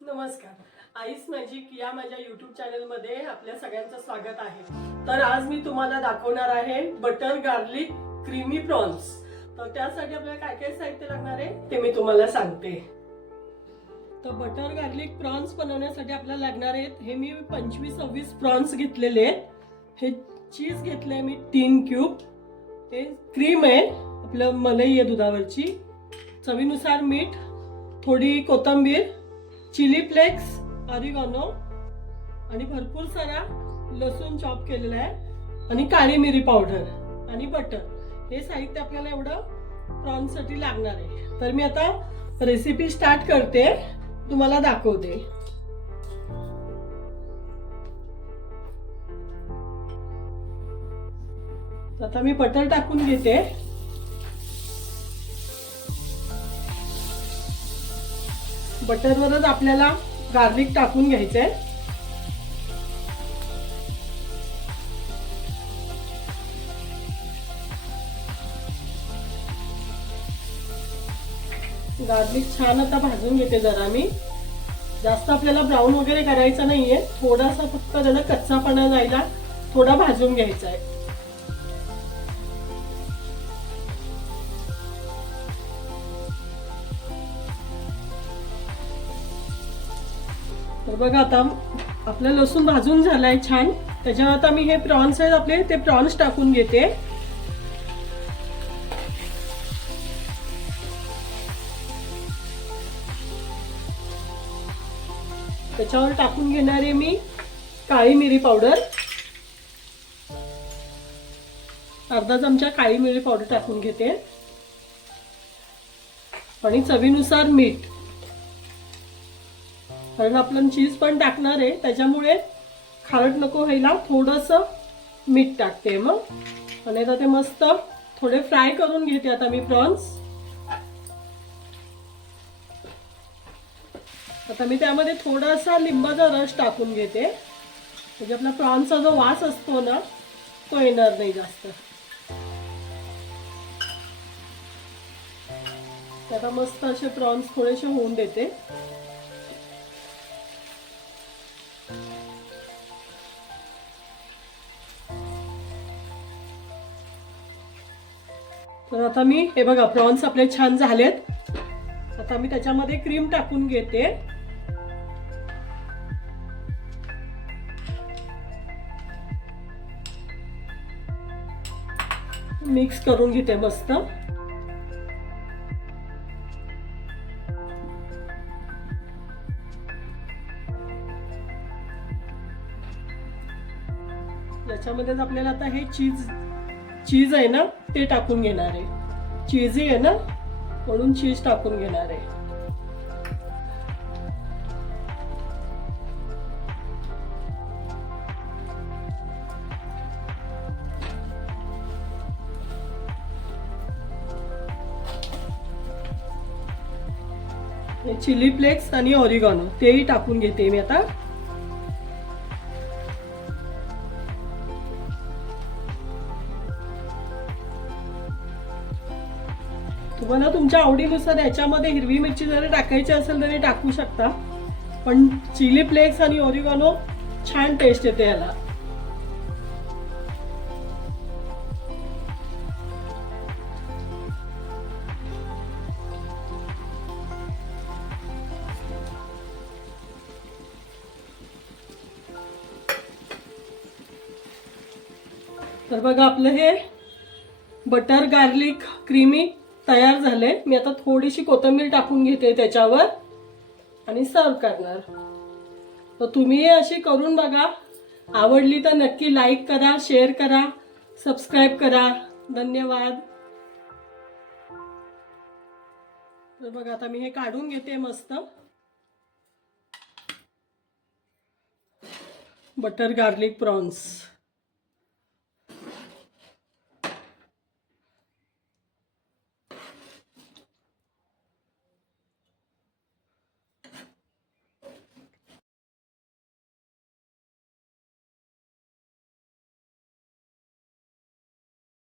नमस्कार. Ice magic या माझ्या यूट्यूब चॅनलमध्ये आपल्या सगळ्यांचं स्वागत आहे. तर आज मी तुम्हाला दाखवणार आहे बटर गार्लिक क्रीमी प्रॉन्स. तर त्यासाठी आपल्याला काय काय साहित्य लागणार आहे ते मी तुम्हाला सांगते. तर बटर गार्लिक प्रॉन्स बनवण्यासाठी आपल्याला लागणार आहेत हे मी 25-26 प्रॉन्स घेतलेले आहेत. हे चीज घेतले मी 3 क्यूब. हे क्रीम आहे आपलं मलाई आहे दुधावरची. चवीनुसार मीठ, थोडी कोथिंबीर, चिली फ्लेक्स, ऑरिगॅनो आणि भरपूर सारा लसूण चॉप केलेला आहे आणि काळी मिरी पावडर आणि बटर. हे साहित्य आपल्याला एवढं प्रॉन्ससाठी लागणार आहे. तर मी आता रेसिपी स्टार्ट करते, तुम्हाला दाखवते. आता मी बटर टाकून घेते. बटरवरच आपल्याला गार्लिक टाकून घ्यायचंय. गार्लिक छान आता भाजून घेते जरा मी. जास्त आपल्याला ब्राऊन वगैरे करायचं नाहीये, थोडासा फक्त त्याला कच्चापणा जायला थोडा भाजून घ्यायचा आहे. तर बघा आता आपलं लसूण भाजून झालाय छान. त्याच्यावर आता मी हे प्रॉन्स आहेत आपले ते प्रॉन्स टाकून घेते. त्याच्यावर टाकून घेणार आहे मी काळी मिरी पावडर. अर्धा चमचा काळी मिरी पावडर टाकून घेते आणि चवीनुसार मीठ. कारण आपण चीज पण टाकणार आहे त्याच्यामुळे खारट नको व्हायला थोडंसं मीठ टाकते मग. आणि आता ते मस्त थोडे फ्राय करून घेते आता मी प्रॉन्स. आता मी त्यामध्ये थोडासा लिंबाचा रस टाकून घेते म्हणजे आपला प्रॉन्सचा जो वास असतो ना तो येणार नाही जास्त. आता मस्त असे प्रॉन्स थोडेसे होऊन देते. तर आता मी हे बघा प्रॉन्स आपले छान झालेत. आता मी त्याच्यामध्ये क्रीम टाकून घेते. मिक्स करून घेते मस्त. याच्यामध्ये आपल्याला आता हे चीज आहे ना ते टाकून घेणार आहे. चीजी आहे ना म्हणून चीज टाकून घेणार आहे. चिली फ्लेक्स आणि ऑरिगॅनो तेही टाकून घेते मी आता. तुम्हाला तुमच्या आवडीनुसार याच्यामध्ये हिरवी मिरची जरी टाकायची असेल तरी टाकू शकता, पण चिली फ्लेक्स आणि ऑरिगॅनो छान टेस्ट येते याला. तर बघा आपलं हे बटर गार्लिक क्रीमी तयार झाले. मी आता थोडीशी कोथिंबीर टाकून घेते त्याच्यावर आणि सर्व करणार. तर तुम्ही अशी करून बघा. आवडली तर नक्की लाईक करा, शेअर करा, सबस्क्राईब करा. धन्यवाद. तर बघा आता मी हे काढून घेते मस्त बटर गार्लिक प्रॉन्स.